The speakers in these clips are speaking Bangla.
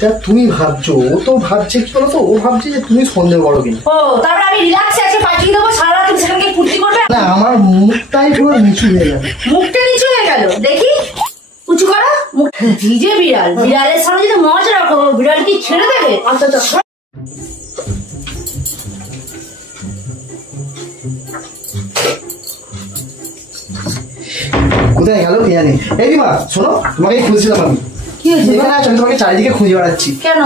সেটা তুমি ভাবছো, ও তো ভাবছে কি বলতো, ও ভাবছে যে তুমি সন্দেহ করো কিনা। ও তারপরে আমি রিল্যাক্সে আজকে পাঠিয়ে দেবো, সারা রাত তুমি সেখানে ফুর্তি করবে। না আমার মুখটাই পুরো নিচু হয়ে গেল। মুখটা নিচু হয়ে গেল, দেখি উঁচু করো মুখ। ভিজে বিড়াল, বিড়ালের সামনে যদি মজা রাখো বিড়াল কি ছেড়ে দেবে? আচ্ছা কোথায় গেল কি জানি। এই দিমা শোনো, তোমাকে খুঁজছিলাম আমি। কি হয়েছে? আমি তোমাকে চারিদিকে খুঁজে বেড়াচ্ছি। কেন?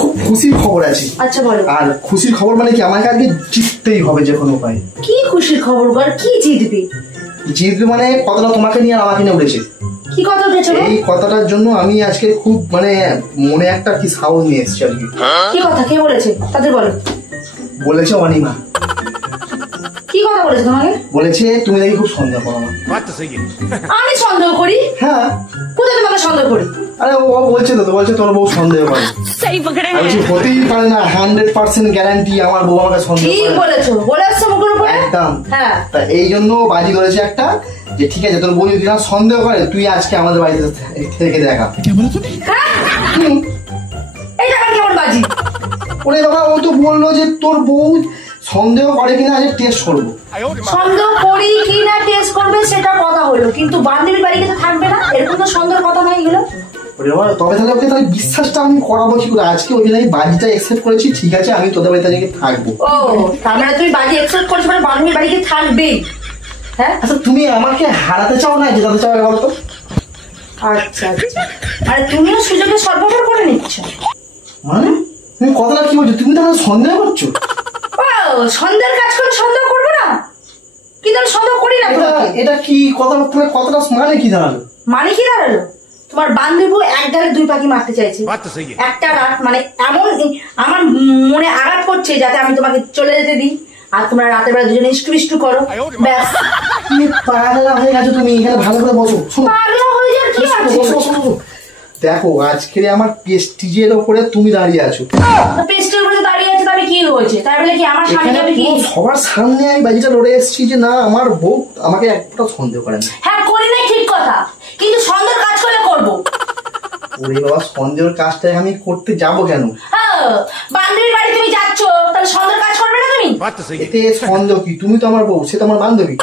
খুব খুশির খবর আছে। আচ্ছা বলো। আর খুশির খবর মানে কি, আমাকে আজকে জিততেই হবে যে কোনো উপায়। কি খুশির খবর বল, কি জিতবি? জিতবে মানে কথাটা তোমাকে নিয়ে আর আমাকে নিয়ে উঠেছে। কি কথা উঠেছে? এই কথাটার জন্য আমি আজকে খুব মানে মনে একটা কি সাহস নিয়ে এসেছি আর কি। কি কথা, কে বলেছে তাদের বলো। বলেছে অনিমা। কি কথা বলেছে তোমাকে? বলেছে তুমি নাকি খুব সন্দেহ করো আমার। আমি সন্দেহ করি? হ্যাঁ। কোথায় তোমাকে সন্দেহ করি? আরে ও বলছে তো, বলছে তোর বউ সন্দেহ করে। হতেই পারে না, 100% গ্যারান্টি আমার বউ আমাকে সন্দেহ করে। ঠিক বলেছো, বলে আসছো মুখের উপরে। একদম। হ্যাঁ, তা এই জন্য বাজি ধরেছে একটা, যে ঠিক আছে তোর বউ যদি না সন্দেহ করে তুই আজকে আমাদের বাড়িতে থেকে দেখা। এইটা কেমন বাজি? ওরে বাবা, ও তো বললো যে তোর বউ সন্দেহ করে কিনা আজ টেস্ট করবো। সন্দেহ করি কি না টেস্ট করবে সেটা কথা হলো, কিন্তু বান্ধবীর বাড়িতে তো থাকবে না, এরকম তো সন্দেহের কথা নাই এগুলো। তবে তাহলে ওকে তাহলে বিশ্বাসটা আমি করাবো কি করে? আজকে ওই জন্য বাজিটা একসেপ্ট করেছি, ঠিক আছে আমি তোদের বাড়িতে আজকে থাকবো। ও তার মানে তুই বাজি একসেপ্ট করছিস মানে বান্ধবীর বাড়িতে থাকবেই? হ্যাঁ। আচ্ছা তুমি আমাকে হারাতে চাও না জেতাতে চাও বলতো? আচ্ছা আচ্ছা, আরে তুমিও সুযোগের সদ্ব্যবহার করে নিচ্ছ মানে? তুমি কথাটা কি বলছো? তুমি তাহলে সন্দেহ করছো? ও সন্দেহের কাজ করে সন্দেহ করবো না? কিন্তু আমি সন্দেহ করি না। এটা কি কথা? কথাটা মানে কি দাঁড়ালো? মানে কি দাঁড়ালো? তোমার বান্ধবী এক ডালে দুই পাখি মারতে চাইছে। একটা রাত মানে এমন আমার মনে আঘাত করছে যাতে আমি তোমাকে চলে যেতে দিই, আর তোমরা রাতের বেলা দুজনে ইষ্টু করো। ব্যাস। তুমি পাগলা হয়ে গেছো, তুমি এখানে ভালো করে বসো। পাগলা হয়ে যাওয়ার কি আছে? দেখো আজকে আমার প্রেস্টিজের ওপরে তুমি দাঁড়িয়ে আছো। প্রেস্টিজের উপরে দাঁড়িয়ে আছে তাহলে কি হয়েছে? তাই বলে কি আমার স্বামী যাবে কি? সবার সামনে আমি বাজিটা লড়ে এসেছি যে না আমার বউ আমাকে একটা সন্দেহ করে না। হ্যাঁ করি নাই ঠিক কথা, কিন্তু সন্দেহের কাজ করলে করবো। ওরে বাবা, সন্দেহের কাজটা আমি করতে যাব কেন? বান্ধবীর বাড়ি তুমি যাচ্ছ, তাহলে সন্দেহের কাজ করবে না তুমি? এতে সন্দেহ কি? তুমি তো আমার বউ, সে তো আমার বান্ধবী।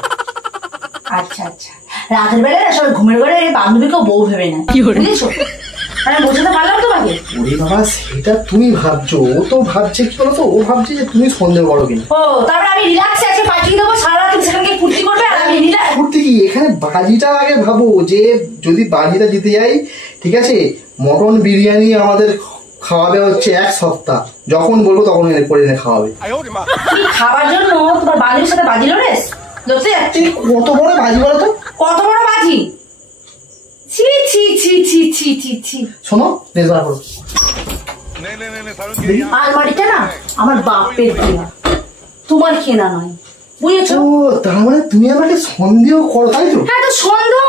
আচ্ছা আচ্ছা, রাতের বেলা সবাই ঘুমের ঘরে বান্ধবীকেও বউ ভেবে না, বুঝেছো? আমি বোঝাতে পারলাম তোমাকে? ওরে বাবা, সেটা তুমি ভাবছো, ও তো ভাবছে কি বলতো, ও ভাবছে যে তুমি সন্দেহ করো কিনা। ও তারপরে আমি রিল্যাক্সে আজকে পাঠিয়ে দেবো, সারা রাত তুমি সেখানে ফুর্তি করবে আর আমি রিল্যাক্স। ফুর্তি কি? এখানে বাজিটা আগে ভাবো, যে যদি বাজিটা জিতে যাই ঠিক আছে, মটন বিরিয়ানি আমাদের খাওয়াবে হচ্ছে 1 সপ্তাহ, যখন বলবো তখন করে এনে খাওয়াবে। তুমি খাবার জন্য তোমার বান্ধবীর সাথে বাজি লড়েছ? লড়তে যাচ্ছি? কত বড় বাজি বলো তো? কত বড় বাজি? ছি ছি ছি ছি ছি ছি ছি। শোনো, নেজবার করো। আলমারিটা না আমার বাপের কেনা, তোমার কেনা নয়, বুঝেছো? ও তার মানে তুমি আমাকে সন্দেহ করো, তাই তো? হ্যাঁ তো সন্দেহ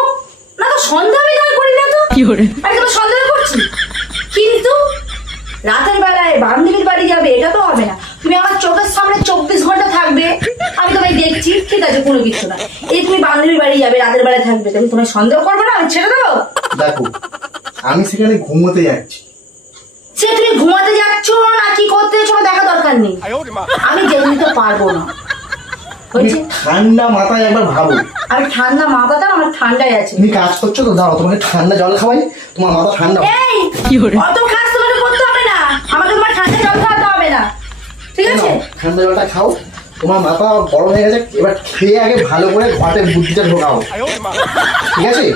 না, তো সন্দেহ আমি তোমায় করি না তো কি করে? আমি তো সন্দেহ করছি, কিন্তু রাতের বেলায় বান্ধবীর বাড়ি যাবে এটা তো হবে না। তুমি আমার চোখের সামনে 24 ঘন্টা থাকবে, আমি তোমায় দেখছি, ঠিক আছে কোনো কিছু না। এই তুমি বান্ধবীর বাড়ি যাবে, রাতের বেলায় থাকবে, তুমি তোমায় সন্দেহ করবে না? আমি ছেড়ে দেবো? দেখো আমি সেখানে ঘুমোতে যাচ্ছি। সে তুমি ঘুমাতে যাচ্ছ না কি করতে যাচ্ছ দেখা দরকার নেই, আমি জেনে নিতে পারবো না। ঠান্ডা মাথায় একবার ভাবো। আমি ঠান্ডা মাথাটা আমার ঠান্ডায় আছে। তুমি কাজ করছো তো, দাও তোমাকে ঠান্ডা জল খাওয়াই, তোমার মাথা ঠান্ডা। এই অত কাজ তোমাকে করতে হবে না, আমাকে তোমার ঠান্ডা জল খাওয়াতে হবে না, ঠিক আছে? ঠান্ডা জলটা খাও, তোমার মাথা গরম হয়ে গেছে, এবার খেয়ে আগে ভালো করে ঘাটে বুদ্ধিটা ঢোকাও, ঠিক আছে?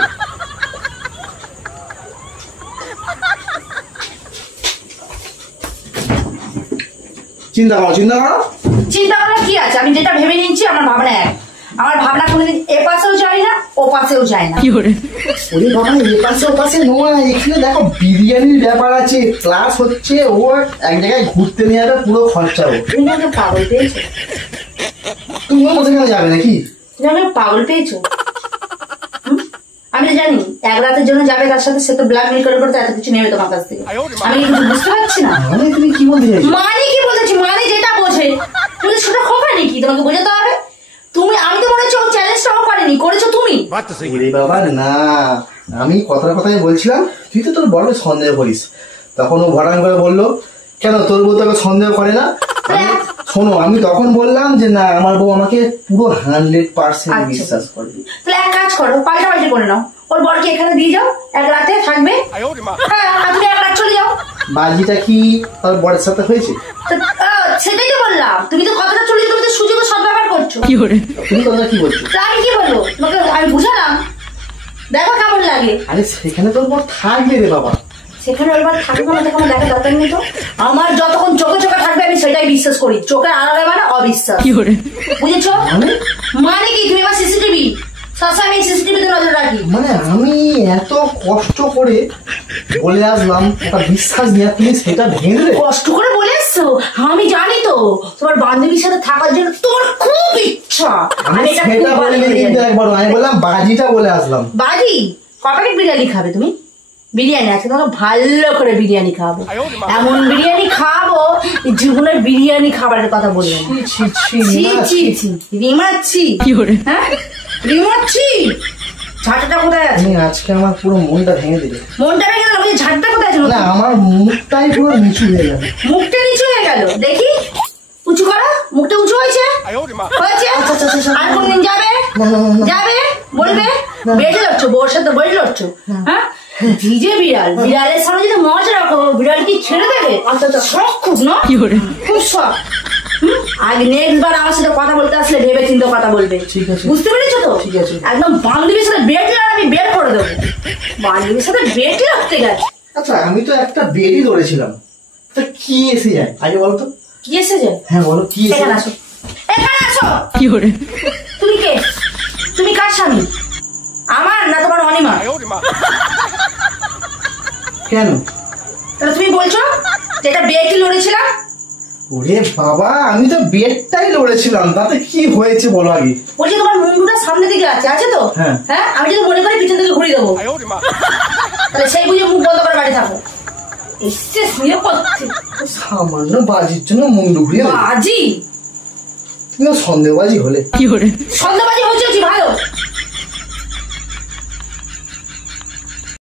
চিন্তা করো, চিন্তা করো। চিন্তা করার কি আছে? আমি যেটা ভেবে নিচ্ছি আমার ভাবনা এক, আমার ভাবনা কোনোদিন এ পাশেও যায় না ও পাশেও যায় না। ওরে বাবা, এ পাশে ও পাশে নয়, এখানে দেখো বিরিয়ানির ব্যাপার আছে, ক্লাস হচ্ছে, ও এক জায়গায় ঘুরতে নিয়ে যাবে, পুরো খরচা হবে। তুমি আমাকে পাগল পেয়েছো? তুমিও সেখানে যাবে নাকি? তুমি আমাকে পাগল পেয়েছো? আমি তো জানি এক রাতের জন্য যাবে, তার সাথে সে তো ব্ল্যাকমেল করে করতে এত কিছু নেবে তোমার কাছ থেকে, আমি কিছু বুঝতে পারছি না। মানে তুমি কি বলতে চাইছো? মানে কি বলতেছি, মানে যেটা বোঝে তুমি সেটা খোকা নাকি, তোমাকে বোঝাতে হবে। তুমি আমি তো মনে হচ্ছে ও চ্যালেঞ্জটাও করেনি, করেছো তুমি। বাবা না, আমি কথার কথাই বলছিলাম, তুই তো তোর বড় সন্দেহ করিস। তখন ও ভরান করে বললো, কেন তোর বউ তোকে সন্দেহ করে না? শোনো, আমি তখন বললাম যে না, আমার বউ আমাকে পুরো 100% বিশ্বাস করে। তাহলে এক কাজ করো, পাল্টাপাল্টি করে নাও, ওর বরকে এখানে দিয়ে যাও, এক রাতে থাকবে। হ্যাঁ, আর তুমি এক রাত চলে যাও। বাজিটা কি তার বরের সাথে হয়েছে? সেটাই তো বললাম, তুমি তো কথাটা চলে, তুমি তো সুযোগের সদ্ব্যবহার করছো। তুমি কথা কি বলছো? আমি কি বলবো তোমাকে, আমি বুঝালাম, দেখো কেমন লাগে। আরে সেখানে তোর বর থাকবে রে বাবা। সেখানে ওইবার থাকবে না, তখন দেখা দরকার নেই তো। আমার যতক্ষণ চোখে চোখে থাকবে আমি সেটাই বিশ্বাস করি, চোখে আড়ালে মানে অবিশ্বাস। বুঝেছো? মানে কি, তুমি আমার সিসিটিভি, সবসময় আমি সিসিটিভিতে নজর রাখি। মানে আমি এত কষ্ট করে বলে আসলাম, একটা বিশ্বাস নিয়ে তুমি সেটা ভেঙে দিলে। কষ্ট করে বলে এসছো, আমি জানি তো তোমার বান্ধবীর সাথে থাকার জন্য তোমার খুব ইচ্ছা। আমি সেটা বলিনি কিন্তু একবার, আমি বললাম বাজিটা বলে আসলাম। বাজি ক প্যাকেট বিরিয়ানি খাবে তুমি? বিরিয়ানি আছে, তোমাকে ভালো করে বিরিয়ানি খাবো, এমন বিরিয়ানি খাবো জীবনের বিরিয়ানি খাবারের কথা বলবো। রিমাচ্ছি, হ্যাঁ রিমাচ্ছি। ঝাঁটাটা কোথায় আছে? আজকে আমার পুরো মনটা ভেঙে দিলে। মনটা ভেঙে গেল? ঝাঁটটা কোথায় আছে? না, আমার মুখটাই পুরো নিচু হয়ে গেল। মুখটা নিচু হয়ে গেল, দেখি উঁচু করো, মুখটা উঁচু হয়েছে, হয়েছে। আর কোনদিন যাবে? যাবে বলবে বেটে লড়ছ, বউর সাথে বেটে লড়ছ? হ্যাঁ, ভিজে বিড়াল, বিড়ালের সামনে যদি মজা রাখো, বিড়াল কি ছেড়ে দেবে? শখ খুব না, খুব শখ। আগে নেক্সট বার আমার সাথে কথা বলতে আসলে ভেবে চিন্তে কথা বলবে, ঠিক আছে? বুঝতে পেরেছো তো? ঠিক আছে। একদম বান্ধবীর সাথে বেট আর আমি বের করে দেবো, বান্ধবীর সাথে বেটই রাখতে গেছে। আচ্ছা, আমি তো একটা বেডই ধরেছিলাম, তা কি এসে যায় আগে বলো তো? কি এসেছে? হ্যাঁ বলো, কি এসে? এখানে আসো, এখানে আসো। তুমি কে? তুমি কার স্বামী, আমার না তোমার অনিমা? কেন? তাহলে তুমি বলছো যে এটা বেটই লড়েছিলাম? ওরে বাবা, আমি তো বেডটাই লড়েছিলাম, তাতে কি হয়েছে বলো আগে? বলছি তোমার মুন্ডুটা সামনে দিকে আছে, আছে তো? হ্যাঁ। হ্যাঁ, আমি যদি মনে করি পিছন থেকে ঘুরিয়ে দেবো, তাহলে সেই বুঝে মুখ বন্ধ করে বাড়ি থাকো। এসছে শুয়ে পড়ছে, সামান্য বাজির জন্য মুন্ডু ঘুরিয়ে দেবে? বাজি? তুমিও সন্দেহবাজি হলে। সন্দেহবাজি হয়েছে ভালো।